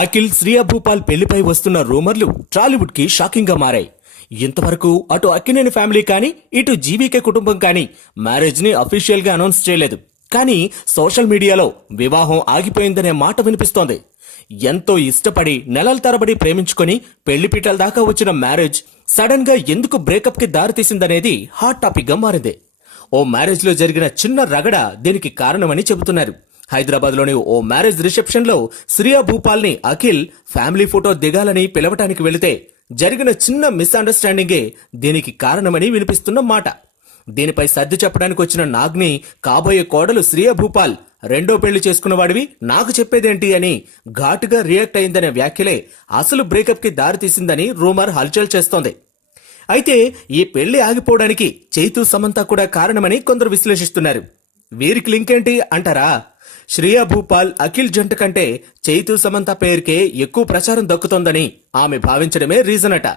అఖిల్ శ్రియా భూపాల్ పెళ్లిపై వస్తున్న రూమర్లు టాలీవుడ్ కి షాకింగ్ గా మారాయి. ఇంతవరకు అటు అక్కినేని ఫ్యామిలీ కానీ ఇటు జీవీకే కుటుంబం కానీ మ్యారేజ్ ని అఫీషియల్ గా అనౌన్స్ చేయలేదు. కానీ సోషల్ మీడియాలో వివాహం ఆగిపోయిందనే మాట వినిపిస్తోంది. ఎంతో ఇష్టపడి నెలల తరబడి ప్రేమించుకొని పెళ్లిపీటల దాకా వచ్చిన మ్యారేజ్ సడన్ గా ఎందుకు బ్రేకప్ కి దారితీసిందనేది హాట్ టాపిక్ గా మారింది. ఓ మ్యారేజ్ లో జరిగిన చిన్న రగడ దీనికి కారణమని చెబుతున్నారు. హైదరాబాద్ లోని ఓ మ్యారేజ్ రిసెప్షన్ లో శ్రియా భూపాల్ ని అఖిల్ ఫ్యామిలీ ఫోటో దిగాలని పిలవటానికి వెళితే జరిగిన చిన్న మిస్అండర్స్టాండింగే దీనికి కారణమని వినిపిస్తున్న మాట. దీనిపై సర్ది చెప్పడానికి వచ్చిన నాగ్ని కాబోయే కోడలు శ్రియా భూపాల్ రెండో పెళ్లి చేసుకున్నవాడివి నాకు చెప్పేదేంటి అని ఘాటుగా రియాక్ట్ అయిందనే వ్యాఖ్యలే అసలు బ్రేకప్ కి దారితీసిందని రూమర్ హల్చల్ చేస్తోంది. అయితే ఈ పెళ్లి ఆగిపోవడానికి చైతూ సమంత కూడా కారణమని కొందరు విశ్లేషిస్తున్నారు. వీరికి లింక్ ఏంటి అంటారా? శ్రియా భూపాల్ అఖిల్ జంట కంటే చైతూ సమంత పేరుకే ఎక్కువ ప్రచారం దక్కుతోందని ఆమె భావించడమే రీజన్ అట.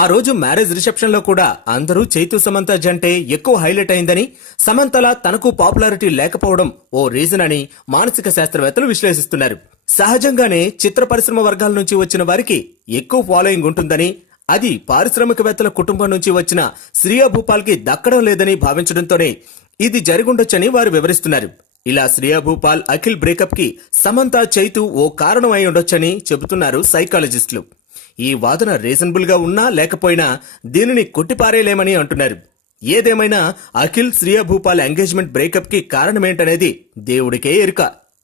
ఆ రోజు మ్యారేజ్ రిసెప్షన్ లో కూడా అందరూ చైతూ సమంత జంటే ఎక్కువ హైలైట్ అయిందని, సమంతలా తనకు పాపులారిటీ లేకపోవడం ఓ రీజన్ అని మానసిక శాస్త్రవేత్తలు విశ్లేషిస్తున్నారు. సహజంగానే చిత్ర పరిశ్రమ వర్గాల నుంచి వచ్చిన వారికి ఎక్కువ ఫాలోయింగ్ ఉంటుందని, అది పారిశ్రామికవేత్తల కుటుంబం నుంచి వచ్చిన శ్రియా భూపాల్ కి దక్కడం లేదని భావించడంతోనే ఇది జరిగుండొచ్చని వారు వివరిస్తున్నారు. ఇలా శ్రియా భూపాల్ అఖిల్ బ్రేకప్ కి సమంత చైతూ ఓ కారణం అయి ఉండొచ్చని చెబుతున్నారు సైకాలజిస్టులు. ఈ వాదన రీజనబుల్ గా ఉన్నా లేకపోయినా దీనిని కొట్టిపారేయలేమని అంటున్నారు. ఏదేమైనా అఖిల్ శ్రియా భూపాల్ ఎంగేజ్మెంట్ బ్రేకప్ కి కారణమేంటనేది దేవుడికే ఎరుక.